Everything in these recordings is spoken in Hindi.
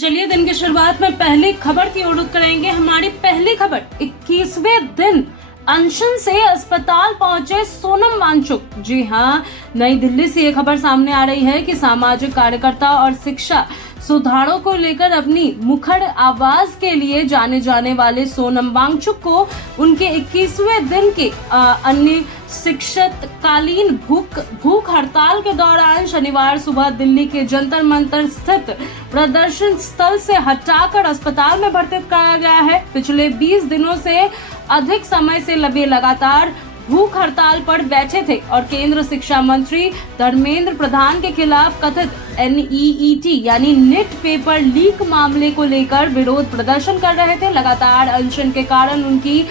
चलिए दिन की शुरुआत में पहली खबर की ओर रुख करेंगे। हमारी पहली खबर 21वें दिन अनशन से अस्पताल पहुंचे सोनम वांगचुक। जी हां, नई दिल्ली से ये खबर सामने आ रही है कि सामाजिक कार्यकर्ता और शिक्षा सुधारों को लेकर अपनी मुखर आवाज के लिए जाने जाने वाले सोनम वांगचुक को उनके 21वें दिन के अन्य शिक्षककालीन भूख हड़ताल के दौरान शनिवार सुबह दिल्ली के जंतर मंतर स्थित प्रदर्शन स्थल से हटाकर अस्पताल में भर्ती कराया गया है। पिछले 20 दिनों से अधिक समय से वे लगातार भूख हड़ताल पर बैठे थे और केंद्र शिक्षा मंत्री धर्मेंद्र प्रधान के खिलाफ कथित NEET यानी नेट पेपर लीक मामले को लेकर विरोध प्रदर्शन कर रहे थे। लगातार अनशन के कारण उनकी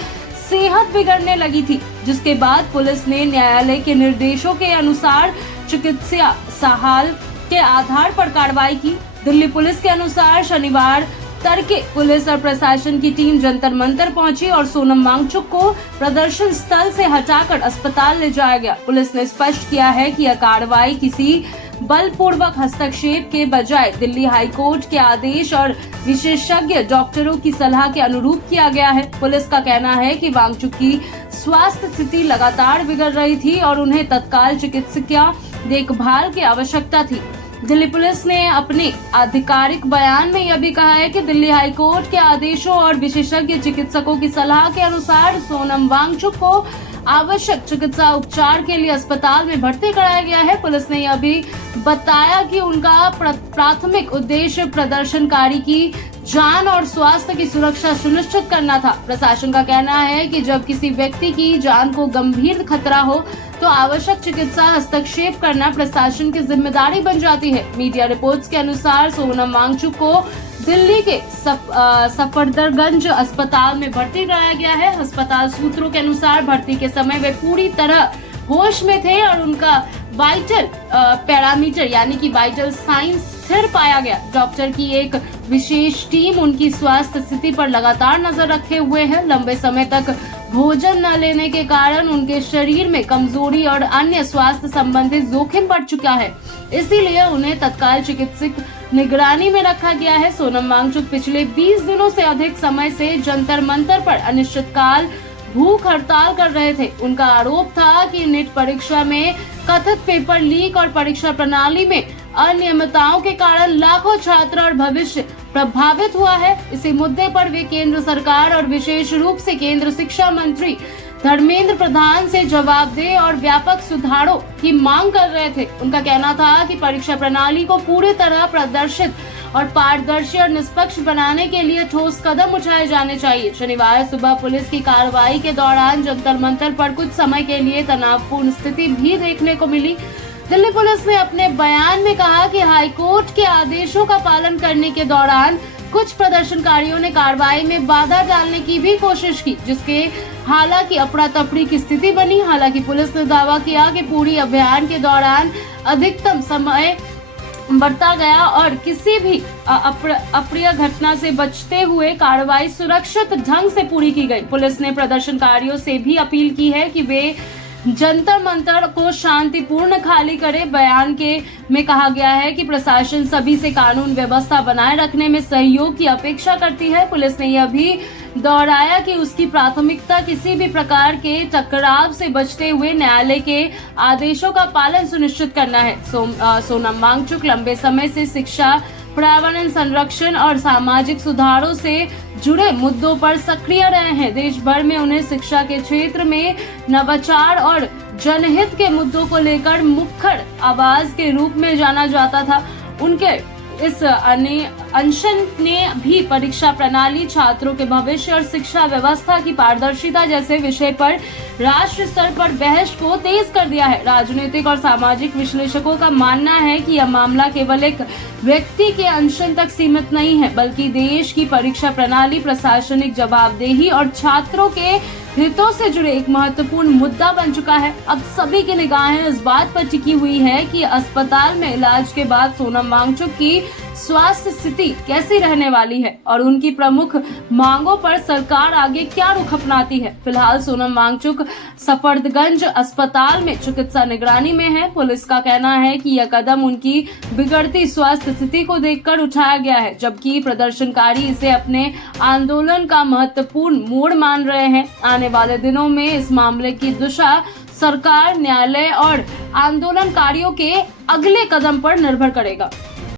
सेहत बिगड़ने लगी थी, जिसके बाद पुलिस ने न्यायालय के निर्देशों के अनुसार चिकित्सा सहाल के आधार पर कार्रवाई की। दिल्ली पुलिस के अनुसार शनिवार तड़के पुलिस और प्रशासन की टीम जंतर मंतर पहुंची और सोनम वांगचुक को प्रदर्शन स्थल से हटाकर अस्पताल ले जाया गया। पुलिस ने स्पष्ट किया है कि यह कार्रवाई किसी बलपूर्वक हस्तक्षेप के बजाय दिल्ली हाईकोर्ट के आदेश और विशेषज्ञ डॉक्टरों की सलाह के अनुरूप किया गया है। पुलिस का कहना है कि वांगचुक की स्वास्थ्य स्थिति लगातार बिगड़ रही थी और उन्हें तत्काल चिकित्सकीय देखभाल की आवश्यकता थी। दिल्ली पुलिस ने अपने आधिकारिक बयान में यह भी कहा है कि दिल्ली हाईकोर्ट के आदेशों और विशेषज्ञ चिकित्सकों की सलाह के अनुसार सोनम वांगचुक को आवश्यक चिकित्सा उपचार के लिए अस्पताल में भर्ती कराया गया है। पुलिस ने यह भी बताया कि उनका प्राथमिक उद्देश्य प्रदर्शनकारी की जान और स्वास्थ्य की सुरक्षा सुनिश्चित करना था। प्रशासन का कहना है कि जब किसी व्यक्ति की जान को गंभीर खतरा हो तो आवश्यक चिकित्सा हस्तक्षेप करना प्रशासन की जिम्मेदारी बन जाती है। मीडिया रिपोर्ट्स के अनुसार सोनम वांगचुक को दिल्ली के सफदरगंज अस्पताल में भर्ती कराया गया है। अस्पताल सूत्रों के अनुसार भर्ती के समय वे पूरी तरह होश में थे और उनका वाइटल पैरामीटर यानी कि वाइटल साइंस स्थिर पाया गया। डॉक्टर की एक विशेष टीम उनकी स्वास्थ्य स्थिति पर लगातार नजर रखे हुए है। लंबे समय तक भोजन न लेने के कारण उनके शरीर में कमजोरी और अन्य स्वास्थ्य संबंधित जोखिम बढ़ चुका है, इसीलिए उन्हें तत्काल चिकित्सक निगरानी में रखा गया है। सोनम वांगचुक पिछले 20 दिनों से अधिक समय से जंतर मंतर पर अनिश्चितकाल भूख हड़ताल कर रहे थे। उनका आरोप था कि नीट परीक्षा में कथित पेपर लीक और परीक्षा प्रणाली में अनियमितताओं के कारण लाखों छात्र और भविष्य प्रभावित हुआ है। इसी मुद्दे पर वे केंद्र सरकार और विशेष रूप से केंद्र शिक्षा मंत्री धर्मेंद्र प्रधान से जवाबदेह और व्यापक सुधारों की मांग कर रहे थे। उनका कहना था कि परीक्षा प्रणाली को पूरी तरह प्रदर्शित और पारदर्शी और निष्पक्ष बनाने के लिए ठोस कदम उठाए जाने चाहिए। शनिवार सुबह पुलिस की कार्रवाई के दौरान जंतर मंतर पर कुछ समय के लिए तनावपूर्ण स्थिति भी देखने को मिली। दिल्ली पुलिस ने अपने बयान में कहा कि हाईकोर्ट के आदेशों का पालन करने के दौरान कुछ प्रदर्शनकारियों ने कार्रवाई में बाधा डालने की भी कोशिश की, जिसके हालांकि अफरा तफरी की स्थिति बनी। हालांकि पुलिस ने दावा किया कि पूरी अभियान के दौरान अधिकतम समय बरता गया और किसी भी अप्रिय घटना से बचते हुए कार्रवाई सुरक्षित ढंग से पूरी की गई। पुलिस ने प्रदर्शनकारियों से भी अपील की है कि वे जंतर मंतर को शांतिपूर्ण खाली करे। बयान में कहा गया है कि प्रशासन सभी से कानून व्यवस्था बनाए रखने में सहयोग की अपेक्षा करती है। पुलिस ने यह भी दोहराया कि उसकी प्राथमिकता किसी भी प्रकार के टकराव से बचते हुए न्यायालय के आदेशों का पालन सुनिश्चित करना है। सोनम वांगचुक लंबे समय से शिक्षा, पर्यावरण संरक्षण और सामाजिक सुधारों से जुड़े मुद्दों पर सक्रिय रहे हैं। देश भर में उन्हें शिक्षा के क्षेत्र में नवाचार और जनहित के मुद्दों को लेकर मुखर आवाज के रूप में जाना जाता था। उनके इस अनशन ने भी परीक्षा प्रणाली, छात्रों के भविष्य और शिक्षा व्यवस्था की पारदर्शिता जैसे विषय पर राष्ट्रीय स्तर पर बहस को तेज कर दिया है। राजनीतिक और सामाजिक विश्लेषकों का मानना है कि यह मामला केवल एक व्यक्ति के अनशन तक सीमित नहीं है, बल्कि देश की परीक्षा प्रणाली, प्रशासनिक जवाबदेही और छात्रों के हितों से जुड़े एक महत्वपूर्ण मुद्दा बन चुका है। अब सभी की निगाहें इस बात पर टिकी हुई है कि अस्पताल में इलाज के बाद सोनम वांगचुक की स्वास्थ्य स्थिति कैसी रहने वाली है और उनकी प्रमुख मांगों पर सरकार आगे क्या रुख अपनाती है। फिलहाल सोनम वांगचुक सफदरजंग अस्पताल में चिकित्सा निगरानी में है। पुलिस का कहना है कि यह कदम उनकी बिगड़ती स्वास्थ्य स्थिति को देखकर उठाया गया है, जबकि प्रदर्शनकारी इसे अपने आंदोलन का महत्वपूर्ण मोड़ मान रहे हैं। आने वाले दिनों में इस मामले की दिशा सरकार, न्यायालय और आंदोलनकारियों के अगले कदम पर निर्भर करेगा।